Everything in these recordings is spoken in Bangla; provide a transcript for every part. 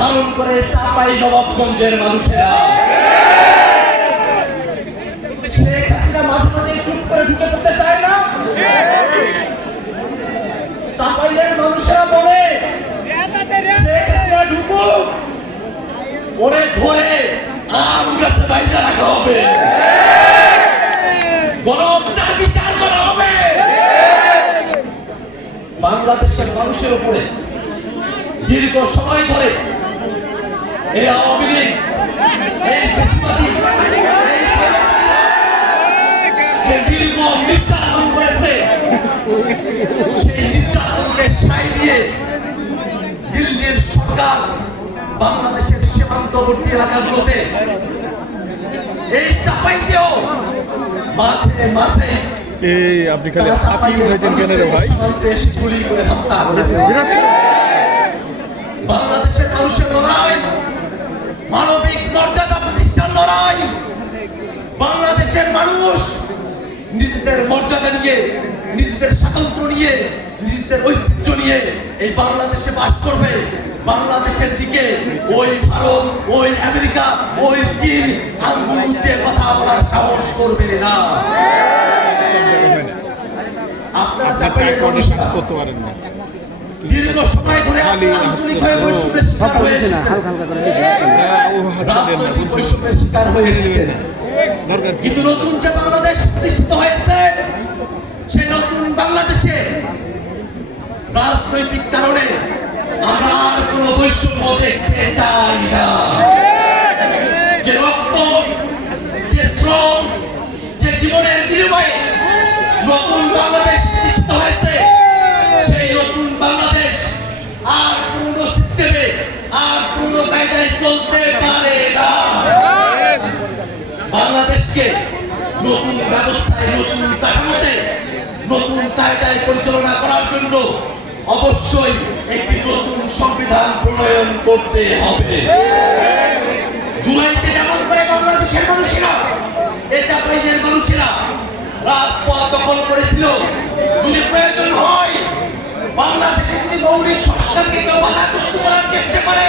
ধারণ করে চাপাই নবাবগঞ্জের মানুষেরা। শেখ হাসিনা মাঝে মাঝে চুপ করে ঢুকে পড়তে চায় না? চাপাইয়ের মানুষেরা বলে, শেখ হাসিনা ঢুকুক, ওরে ধরে আম গাছে বাইরে রাখা হবে। গণহত্যার বিচার করা হবে। বাংলাদেশের মানুষের উপরে দীর্ঘ সময় ধরে এই আওয়ামী লীগ এই এই যে নির্মম নির্যাতন করেছে সেই নির্যাতনকে সাই দিয়ে দিল্লির সরকার বাংলাদেশের সীমান্তবর্তী এলাকাগুলোতে এই চাপাইতেও মাঝে মাঝে এই আপনি খালি আপনি চাপাইয়ের কেন রে ভাই? গুলি করে হত্যা করেছে। বাংলাদেশের মানুষের লড়াই মানবিক মর্যাদা প্রতিষ্ঠান লড়াই। বাংলাদেশের মানুষ নিজেদের মর্যাদা নিয়ে নিজেদের স্বাতন্ত্র্য নিয়ে নিজেদের ঐতিহ্য নিয়ে এই বাংলাদেশে বাস করবে। বাংলাদেশের দিকে ওই ভারত ওই আমেরিকা ওই চীন আঙ্গুল উঁচিয়ে কথা বলার সাহস করবে না। আপনারা মানুষরা করতে পারেন না। দীর্ঘ সময় ধরে আঞ্চলিকভাবে বৈষম্যের শিকার হয়ে এসেছেন। রাজনৈতিক বৈষম্যের শিকার হয়ে এসেছেন। কিন্তু নতুন যে বাংলাদেশ প্রতিষ্ঠিত হয়েছে সেই নতুন বাংলাদেশে রাজনৈতিক কারণে আমরা আর কোন বৈষম্য দেখতে চাই না। যে রক্ত কায়দায় চলতে পারে বাংলাদেশকে নতুন ব্যবস্থায়, নতুন কাঠামোতে, নতুন কায়দায় পরিচালনা করার জন্য অবশ্যই একটি নতুন সংবিধান প্রণয়ন করতে হবে। জুলাইতে যেমন করে বাংলাদেশের মানুষেরা, এ চাপাইয়ের মানুষেরা রাজপথ দখল করেছিল। যদি প্রয়োজন হয়, বাংলাদেশে যদি মৌলিক সংস্কারকে কেউ বাধাগ্রস্ত করার চেষ্টা করে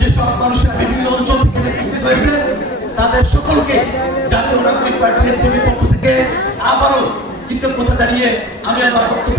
যেসব মানুষেরা বিভিন্ন অঞ্চল থেকে উপস্থিত হয়েছে তাদের সকলকে জাতীয় নাগরিক পার্টি এনসিপির পক্ষ থেকে আবারও কৃতজ্ঞতা জানিয়ে আমি আমার